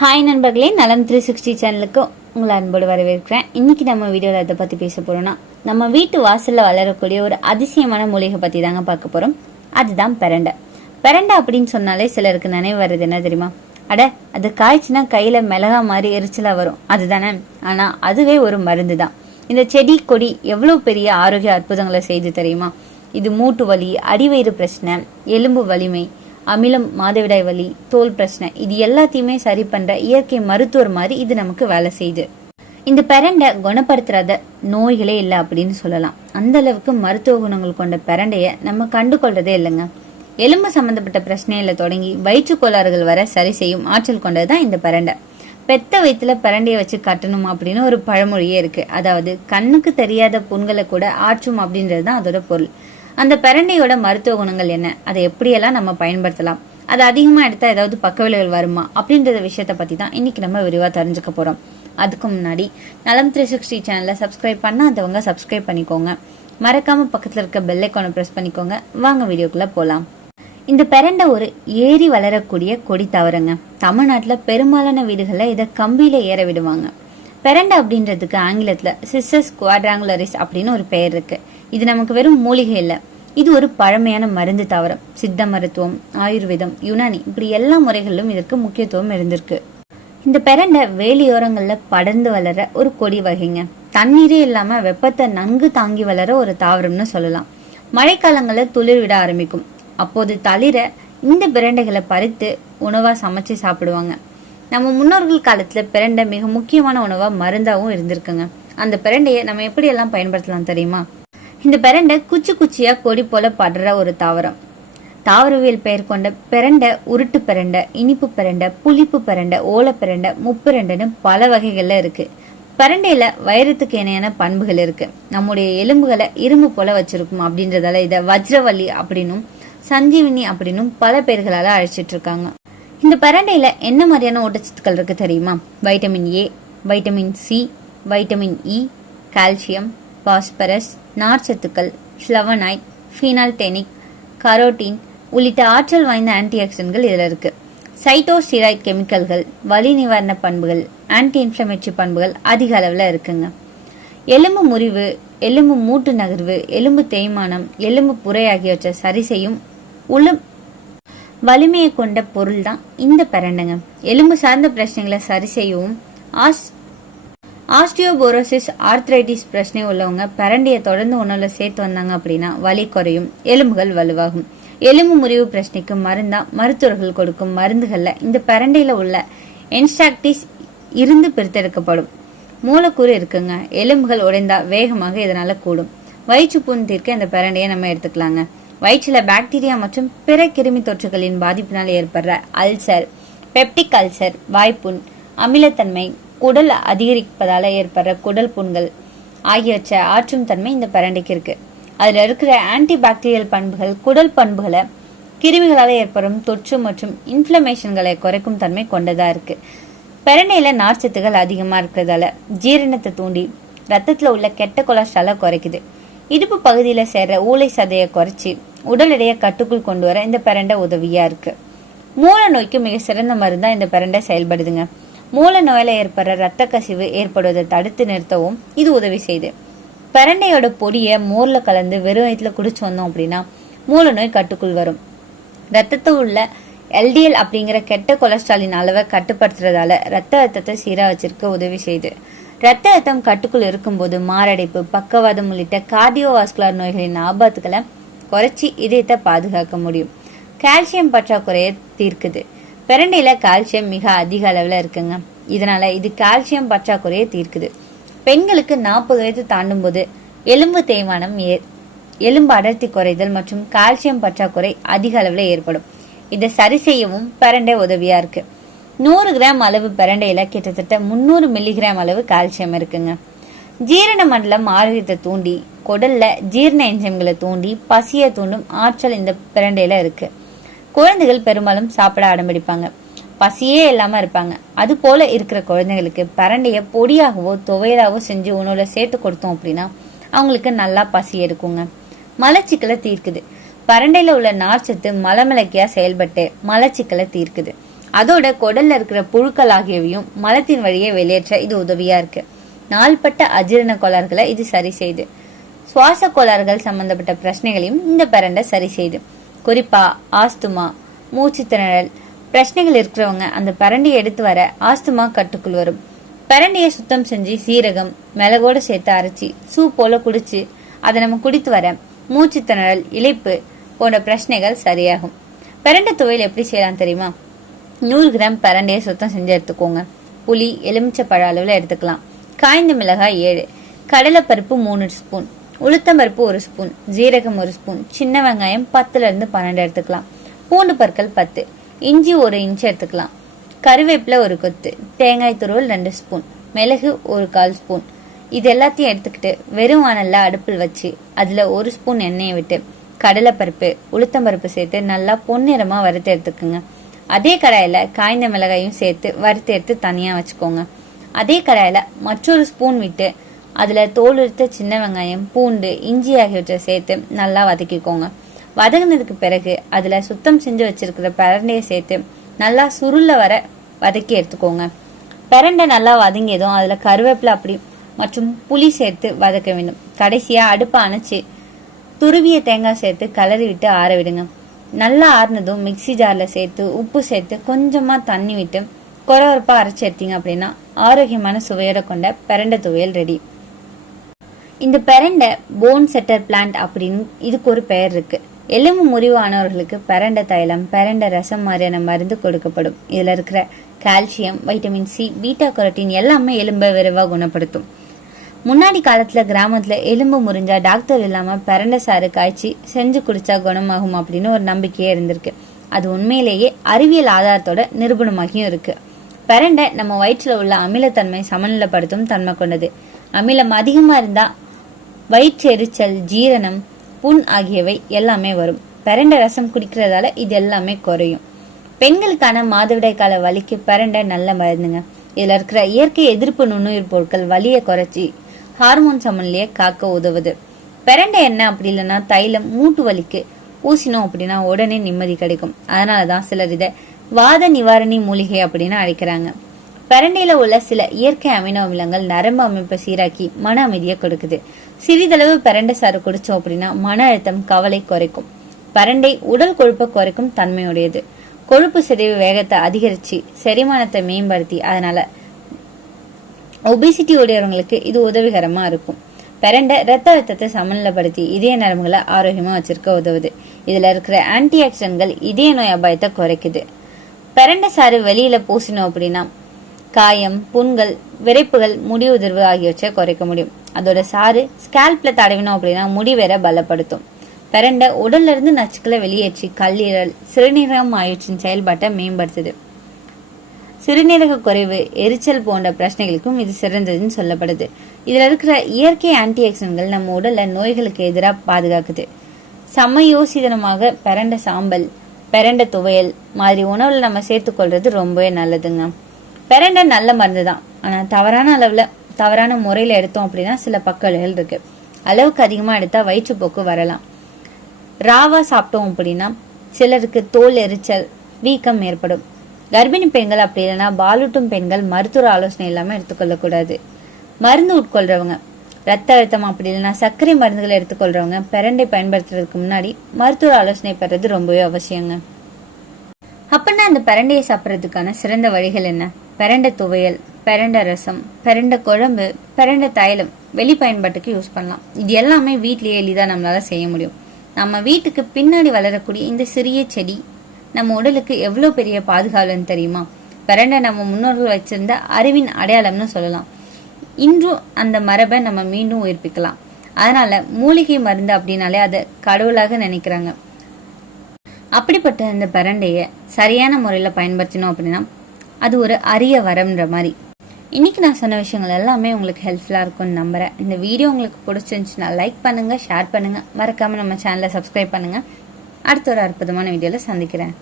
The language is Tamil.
ஹாய் நண்பர்களே, நலம் 360 சேனலுக்கு உங்களை அன்போடு வரவேற்கிறேன். இன்னைக்கு நம்ம வீடியோவில் எதை பற்றி பேச போறோம்னா, நம்ம வீட்டு வாசலில் வளரக்கூடிய ஒரு அதிசயமான மூலிகை பற்றி தாங்க பார்க்க போகிறோம். அதுதான் பெரண்டை. பெரண்டை அப்படின்னு சொன்னாலே சிலருக்கு நினைவு வர்றது என்ன தெரியுமா? அட, அது காய்ச்சினா கையில் மிளகா மாதிரி எரிச்சலாக வரும், அதுதானே. ஆனால் அதுவே ஒரு மருந்து தான். இந்த செடி கொடி எவ்வளோ பெரிய ஆரோக்கிய அற்புதங்களை செய்து தெரியுமா? இது மூட்டு வலி, அடிவயிறு பிரச்சனை, எலும்பு வலிமை, அமிலம், மாதவிடாய் வலி, தோல் பிரச்சனை, இது எல்லாத்தையுமே சரி பண்ற இயற்கை மருத்துவர் மாதிரி இது நமக்கு வேலை செய்யுது. இந்த பெரண்டை குணப்படுத்துறாத நோய்களே இல்லை அப்படின்னு சொல்லலாம். அந்த அளவுக்கு மருத்துவ குணங்கள் கொண்ட பெரண்டைய நம்ம கண்டு கொள்றதே இல்லைங்க. எலும்பு சம்பந்தப்பட்ட பிரச்சனையில தொடங்கி வயிற்று கோளாறுகள் வர சரி செய்யும் ஆற்றல் கொண்டதுதான் இந்த பெரண்டை. பெத்த வயிற்றுல பெரண்டையை வச்சு கட்டணும் அப்படின்னு ஒரு பழமொழியே இருக்கு. அதாவது கண்ணுக்கு தெரியாத புண்களை கூட ஆற்றும் அப்படின்றது தான் அதோட பொருள். அந்த பெரண்டையோட மருத்துவ குணங்கள் என்ன, அதை எப்படியெல்லாம் நம்ம பயன்படுத்தலாம், அது அதிகமாக எடுத்தா ஏதாவது பக்க விளைவுகள் வருமா அப்படின்ற விஷயத்த பற்றி தான் இன்னைக்கு நம்ம விரிவாக தெரிஞ்சுக்க போகிறோம். அதுக்கு முன்னாடி நலம் 360 சேனலை சப்ஸ்கிரைப் பண்ணாதவங்க சப்ஸ்கிரைப் பண்ணிக்கோங்க. மறக்காம பக்கத்தில் இருக்க பெல் ஐகானை ப்ரெஸ் பண்ணிக்கோங்க. வாங்க வீடியோக்குள்ளே போகலாம். இந்த பெரண்டை ஒரு ஏறி வளரக்கூடிய கொடி தவறுங்க. தமிழ்நாட்டில் பெரும்பாலான வீடுகளில் இதை கம்பியில ஏற விடுவாங்க. பெரண்டை அப்படின்றதுக்கு ஆங்கிலத்தில் சிஸ்ஸஸ் குவாட்ராங்குலரிஸ் அப்படின்னு ஒரு பெயர் இருக்கு. இது நமக்கு வெறும் மூலிகை இல்லை, இது ஒரு பழமையான மருந்து தாவரம். சித்த மருத்துவம், ஆயுர்வேதம், யுனானி, இப்படி எல்லா முறைகளிலும் இதற்கு முக்கியத்துவம் இருந்திருக்கு. இந்த பெரண்டை வேலியோரங்கள்ல படர்ந்து வளர ஒரு கொடி வகைங்க. தண்ணீரே இல்லாம வெப்பத்தை நன்கு தாங்கி வளர ஒரு தாவரம்னு சொல்லலாம். மழைக்காலங்களில் துளிர் விட ஆரம்பிக்கும். அப்போது தளிர இந்த பிரண்டைகளை பறித்து உணவா சமைச்சு சாப்பிடுவாங்க. நம்ம முன்னோர்கள் காலத்துல பிரண்டை மிக முக்கியமான உணவா மருந்தாவும் இருந்திருக்குங்க. அந்த பிரண்டையை நம்ம எப்படி எல்லாம் பயன்படுத்தலாம் தெரியுமா? இந்த பெரண்டை குச்சி குச்சியா கொடி போல படுற ஒரு தாவரம். தாவரவியல் பெயர் கொண்ட பெரண்டை உருட்டு பெரண்டை, இனிப்பு பெரண்டை, புளிப்பு பெரண்டை, ஓலை பெரண்டை, முப்பெரண்டைன்னு பல வகைகள்ல இருக்கு. பெரண்டையில வைரத்துக்கு இணையான பண்புகள் இருக்கு. நம்முடைய எலும்புகளை இரும்பு போல வச்சிருக்கும் அப்படின்றதால இதை வஜ்ரவல்லி அப்படின்னும் சஞ்சீவினி அப்படின்னும் பல பேர்களால அழைச்சிட்டு இருக்காங்க. இந்த பெரண்டையில என்ன மாதிரியான ஊட்டச்சத்துக்கள் இருக்கு தெரியுமா? Vitamin A, vitamin C, vitamin E, calcium, phosphorus, நார்ச்சத்துக்கள், ஃப்ளவனாய்ட், ஃபீனால்டெனிக், கரோட்டின் உள்ளிட்ட ஆற்றல் வாய்ந்த ஆன்டி ஆக்சிடென்ட்கள் இதில் இருக்கு. சைட்டோஸ்டிராய்ட் கெமிக்கல்கள், வலி நிவாரண பண்புகள், ஆன்டி இன்ஃப்ளமேட்டரி பண்புகள் அதிக அளவில் இருக்குங்க. எலும்பு முறிவு, எலும்பு மூட்டு நகர்வு, எலும்பு தேய்மானம், எலும்பு புரை ஆகியவற்றை சரி செய்யும் வலிமையை கொண்ட பொருள் தான் இந்த பெரண்டைங்க. எலும்பு சார்ந்த பிரச்சனைகளை சரி செய்யவும், ஆஸ்டியோபோரோசிஸ், ஆர்த்ரைட்டிஸ் பிரச்சனை உள்ளவங்க பெரண்டையை தொடர்ந்து உணவுல சேர்த்து வந்தாங்க அப்படின்னா வலி குறையும், எலும்புகள் வலுவாகும். எலும்பு முறிவு பிரச்சனைக்கு மருந்தா மருத்துவர்கள் கொடுக்கும் மருந்துகள்ல இந்த பெரண்டையில உள்ள என்ஸ்டாக்டிஸ் இருந்து பிரித்தெடுக்கப்படும் மூலக்கூறு இருக்குங்க. எலும்புகள் உடைந்தா வேகமாக இதனால கூடும். வயிற்று புண் தீர்க்க இந்த பெரண்டையை நம்ம எடுத்துக்கலாங்க. வயிற்றுல பாக்டீரியா மற்றும் பிற கிருமி தொற்றுகளின் பாதிப்பினால் ஏற்படுற அல்சர், பெப்டிக் அல்சர், வாய்ப்புண், அமிலத்தன்மை, குடல் அதிகரிப்பதால ஏற்படுற குடல் புண்கள் ஆகியவற்றை ஆற்றும் தன்மை இந்த பெரண்டைக்கு இருக்கு. அதுல இருக்கிற ஆன்டி பாக்டீரியல் பண்புகள் குடல் பண்புகளை கிருமிகளால் ஏற்படும் தொற்று மற்றும் இன்ஃப்ளமேஷன்களை குறைக்கும் தன்மை கொண்டதா இருக்கு. பெரண்டையில நார்ச்சத்துகள் அதிகமா இருக்கிறதால ஜீரணத்தை தூண்டி ரத்தத்துல உள்ள கெட்ட கொலஸ்ட்ராலை குறைக்குது. இடுப்பு பகுதியில சேர்ற ஊளை சதையை குறைச்சி உடல் எடையை கட்டுக்குள் கொண்டு வர இந்த பெரண்டை உதவியா இருக்கு. மூல நோய்க்கு மிக சிறந்த மருந்தா இந்த பெரண்டை செயல்படுதுங்க. மூல நோயில ஏற்படுற ரத்த கசிவு ஏற்படுவதை தடுத்து நிறுத்தவும் இது உதவி செய்யுது. பெரண்டையோட பொடியை மோர்ல கலந்து வெறும் வயிற்றுல குடிச்சு வந்தோம் அப்படின்னா மூல நோய் கட்டுக்குள் வரும். ரத்தத்தில் உள்ள எல்டிஎல் அப்படிங்கிற கெட்ட கொலஸ்ட்ராலின் அளவை கட்டுப்படுத்துறதால ரத்த அழுத்தத்தை சீரா வச்சிருக்க உதவி செய்யுது. ரத்த அழுத்தம் கட்டுக்குள் இருக்கும்போது மாரடைப்பு, பக்கவாதம் உள்ளிட்ட கார்டியோவாஸ்குலர் நோய்களின் ஆபத்துக்களை குறைச்சி இதயத்தை பாதுகாக்க முடியும். கால்சியம் பற்றாக்குறையை தீர்க்குது. பெரண்டையில கால்சியம் மிக அதிக அளவுல இருக்குங்க. இதனால இது கால்சியம் பற்றாக்குறையை தீர்க்குது. பெண்களுக்கு 40 வயது தாண்டும் போது எலும்பு தேய்மானம், எலும்பு அடர்த்தி குறைதல் மற்றும் கால்சியம் பற்றாக்குறை அதிக அளவுல ஏற்படும். இதை சரி செய்யவும் பெரண்டை உதவியா இருக்கு. 100 கிராம் அளவு பெரண்டையில கிட்டத்தட்ட 300 மில்லிகிராம் அளவு கால்சியம் இருக்குங்க. ஜீரண மண்டலம் ஆரோக்கியத்தை தூண்டி குடல்ல ஜீரண என்சைம்களை தூண்டி பசியை தூண்டும் ஆற்றல் இந்த பெரண்டையில இருக்கு. குழந்தைகள் பெரும்பாலும் சாப்பிட ஆரம்பிப்பாங்க, பசியே இல்லாம இருப்பாங்க. அது போல இருக்கிற குழந்தைகளுக்கு பெரண்டைய பொடியாகவோ துவையலாவோ செஞ்சு உணவுல சேர்த்து கொடுத்தோம் அப்படின்னா அவங்களுக்கு நல்லா பசி எடுக்குங்க. மலச்சிக்கலை தீர்க்குது. பெரண்டையில உள்ள நார்ச்சத்து மலமிளக்கியா செயல்பட்டு மலச்சிக்கலை தீர்க்குது. அதோட குடல்ல இருக்கிற புழுக்கள் ஆகியவையும் மலத்தின் வழியே வெளியேற்ற இது உதவியா இருக்கு. நாள்பட்ட அஜீரண கோளாறுகளை இது சரி செய்து, சுவாச கோளாறுகள் சம்பந்தப்பட்ட பிரச்சனைகளையும் இந்த பிரண்டை சரி செய்து. குறிப்பா ஆஸ்துமா, மூச்சு திணறல் பிரச்சனைகள் இருக்கிறவங்க அந்த பிரண்டையை எடுத்து வர ஆஸ்துமா கட்டுக்குள் வரும். பிரண்டையை சுத்தம் செஞ்சு சீரகம் மிளகோடு சேர்த்து அரைச்சி சூப் போல குடிச்சு அதை நம்ம குடித்து வர மூச்சு திணறல், இளைப்பு போன்ற பிரச்சனைகள் சரியாகும். பிரண்டை துவையல் எப்படி செய்யலாம் தெரியுமா? 100 கிராம் பிரண்டையை சுத்தம் செஞ்சு எடுத்துக்கோங்க. புளி எலுமிச்சப்பழ அளவில் எடுத்துக்கலாம். காய்ந்த மிளகாய் 7, கடலைப்பருப்பு 3 ஸ்பூன், உளுத்தம்பருப்பு 1 ஸ்பூன், ஜீரகம் 1 ஸ்பூன், சின்ன வெங்காயம் 10 இருந்து 12 எடுத்துக்கலாம். பூண்டு பற்கள் 10, இஞ்சி 1 இன்ச் எடுத்துக்கலாம். கருவேப்பிலை 1 கொத்து, தேங்காய் துருவல் 2 ஸ்பூன், மிளகு 1/4 ஸ்பூன். இது எல்லாத்தையும் எடுத்துக்கிட்டு வெறும் வானல்ல அடுப்பில் வச்சு அதுல 1 ஸ்பூன் எண்ணெயை விட்டு கடலைப்பருப்பு உளுத்தம்பருப்பு சேர்த்து நல்லா பொன்னிறமா வறுத்து எடுத்துக்கோங்க. அதே கடாயில காய்ந்த மிளகாயும் சேர்த்து வறுத்து எடுத்து தனியா வச்சுக்கோங்க. அதே கடாயில மற்றொரு ஸ்பூன் விட்டு அதுல தோல் எடுத்த சின்ன வெங்காயம், பூண்டு, இஞ்சி ஆகியவற்றை சேர்த்து நல்லா வதக்கிக்கோங்க. வதங்கினதுக்கு பிறகு அதுல சுத்தம் செஞ்சு வச்சிருக்கிற பிரண்டையை சேர்த்து நல்லா சுருள வர வதக்கி எடுத்துக்கோங்க. பிரண்டை நல்லா வதங்கியதும் அதுல கருவேப்பிலை அப்படி மற்றும் புளி சேர்த்து வதக்க வேண்டும். கடைசியா அடுப்பை அணைச்சு துருவிய தேங்காய் சேர்த்து கலரி விட்டு ஆற விடுங்க. நல்லா ஆறுனதும் மிக்சி ஜார்ல சேர்த்து உப்பு சேர்த்து கொஞ்சமா தண்ணி விட்டு கொரவரப்பா அரைச்சி எடுத்தீங்க அப்படின்னா ஆரோக்கியமான சுவையோட கொண்ட பிரண்டை துவையல் ரெடி. இந்த பிரண்டை போன் செட்டர் பிளான்ட் அப்படின்னு இதுக்கு ஒரு பெயர் இருக்கு. எலும்பு முறிவு ஆனவர்களுக்கு பிரண்டை தைலம், பிரண்டை ரசம் மாதிரியான மருந்து கொடுக்கப்படும். இதுல இருக்கிற calcium, vitamin C, beta carotene எல்லாமே எலும்பை விரைவா குணப்படுத்தும். முன்னாடி காலத்துல கிராமத்துல எலும்பு முறிஞ்சா டாக்டர் இல்லாம பிரண்டை சாறு காய்ச்சி செஞ்சு குடிச்சா குணமாகும் அப்படின்னு ஒரு நம்பிக்கையே இருந்திருக்கு. அது உண்மையிலேயே அறிவியல் ஆதாரத்தோட நிரூபணமாகியும் இருக்கு. பிரண்டை நம்ம வயிற்றுல உள்ள அமிலத்தன்மை சமநிலைப்படுத்தும் தன்மை கொண்டது. அமிலம் அதிகமா இருந்தா வயிற்றெரிச்சல், ஜீரணம், புண் ஆகியவை எல்லாமே வரும். பிரண்டை ரசம் குடிக்கிறதால இது எல்லாமே குறையும். பெண்களுக்கான மாதவிடாய் கால வலிக்கு பிரண்டை நல்ல மருந்துங்க. இதுல இருக்கிற இயற்கை எதிர்ப்பு நுண்ணுயிர் பொருட்கள் வலியை குறைச்சி ஹார்மோன் சமநிலையை காக்க உதவுது. பிரண்டை என்ன அப்படி இல்லைன்னா தைலம் மூட்டு வலிக்கு பூசினோம் அப்படின்னா உடனே நிம்மதி கிடைக்கும். அதனாலதான் சிலர் இதை வாத நிவாரணி மூலிகை அப்படின்னு அழைக்கிறாங்க. பிரண்டையில உள்ள சில இயற்கை அமினோ அமிலங்கள் நரம்பு அமைப்பை சீராக்கி மன அமைதியை கொடுக்குது. சிறிதளவு பிரண்டை சாறு குடிச்சோம் அப்படின்னா மன அழுத்தம், கவலை குறைக்கும். பிரண்டை உடல் கொழுப்பை குறைக்கும் தன்மையுடையது. கொழுப்பு சிதைவு வேகத்தை அதிகரிச்சு செரிமானத்தை மேம்படுத்தி அதனால ஒபிசிட்டி உடையவங்களுக்கு இது உதவிகரமா இருக்கும். பிரண்டை ரத்த அழுத்தத்தை சமநிலைப்படுத்தி இதய நரம்புகளை ஆரோக்கியமா வச்சிருக்க உதவுது. இதுல இருக்கிற ஆன்டி ஆக்சிடென்ட்கள் இதய நோய் அபாயத்தை குறைக்குது. பிரண்டை சாறு வெளியில பூசினோம் அப்படின்னா காயம், புண்கள், விரைப்புகள், முடி உதிர்வு ஆகியவற்றை குறைக்க முடியும். அதோட சாறு ஸ்கேல்ப்ல தடவினோம் அப்படின்னா முடி வேற பலப்படுத்தும். பிரண்டை உடல்ல இருந்து நச்சுக்களை வெளியேற்றி கல்லீரல், சிறுநீரகம் ஆகியவற்றின் செயல்பாட்டை மேம்படுத்துது. சிறுநீரக குறைவு, எரிச்சல் போன்ற பிரச்சனைகளுக்கும் இது சிறந்ததுன்னு சொல்லப்படுது. இதுல இருக்கிற இயற்கை ஆன்டி ஆக்சிடென்ட்கள் நம்ம உடல்ல நோய்களுக்கு எதிராக பாதுகாக்குது. சமயோசிதனமாக பிரண்டை சாம்பல், பிரண்டை துவையல் மாதிரி உணவுல நம்ம சேர்த்துக்கொள்றது ரொம்பவே நல்லதுங்க. பிரண்டை நல்ல மருந்து தான். ஆனா தவறான அளவுல, தவறான முறையில எடுத்தோம் அப்படின்னா சில பக்கவிளைவுகள் இருக்கு. அளவுக்கு அதிகமா எடுத்தா வயிற்றுப்போக்கு வரலாம். ராவா சாப்பிட்டோம் அப்படின்னா சிலருக்கு தோல் எரிச்சல், வீக்கம் ஏற்படும். கர்ப்பிணி பெண்கள் அப்படி இல்லைன்னா பாலூட்டும் பெண்கள் மருத்துவ ஆலோசனை இல்லாம எடுத்துக்கொள்ளக்கூடாது. மருந்து உட்கொள்றவங்க, ரத்த அழுத்தம் அப்படி இல்லைன்னா சர்க்கரை மருந்துகளை எடுத்துக்கொள்றவங்க பிரண்டை பயன்படுத்துறதுக்கு முன்னாடி மருத்துவ ஆலோசனை பெறது ரொம்பவே அவசியங்க. அப்படின்னா அந்த பிரண்டையை சாப்பிட்றதுக்கான சிறந்த வழிகள் என்ன? பிரண்டை துவையல், பிரண்டை ரசம், பிரண்டை குழம்பு, பிரண்டை தைலம் வெளி பயன்பாட்டுக்கு யூஸ் பண்ணலாம். இது எல்லாமே வீட்லயே எளிதா நம்மளால செய்ய முடியும். நம்ம வீட்டுக்கு பின்னாடி வளரக்கூடிய இந்த சிறிய செடி நம்ம உடலுக்கு எவ்வளவு பெரிய பாதுகாவலன்னு தெரியுமா? பிரண்டை நம்ம முன்னோர்கள் வச்சிருந்த அறிவின் அடையாளம்னு சொல்லலாம். இன்றும் அந்த மரபை நம்ம மீண்டும் உயிர்ப்பிக்கலாம். அதனால மூலிகை மருந்து அப்படின்னாலே அதை கடவுளாக நினைக்கிறாங்க. அப்படிப்பட்ட இந்த பிரண்டைய சரியான முறையில பயன்படுத்தினோம் அப்படின்னா அது ஒரு அரிய வரம்ன்ற மாதிரி. இன்னைக்கு நான் சொன்ன விஷயங்கள் எல்லாமே உங்களுக்கு ஹெல்ப்ஃபுல்லா இருக்கும்னு நம்புறேன். இந்த வீடியோ உங்களுக்கு பிடிச்சிருந்துச்சுன்னா லைக் பண்ணுங்க, ஷேர் பண்ணுங்க, மறக்காம நம்ம சேனலை சப்ஸ்கிரைப் பண்ணுங்க. அடுத்த ஒரு அற்புதமான வீடியோல சந்திக்கிறேன்.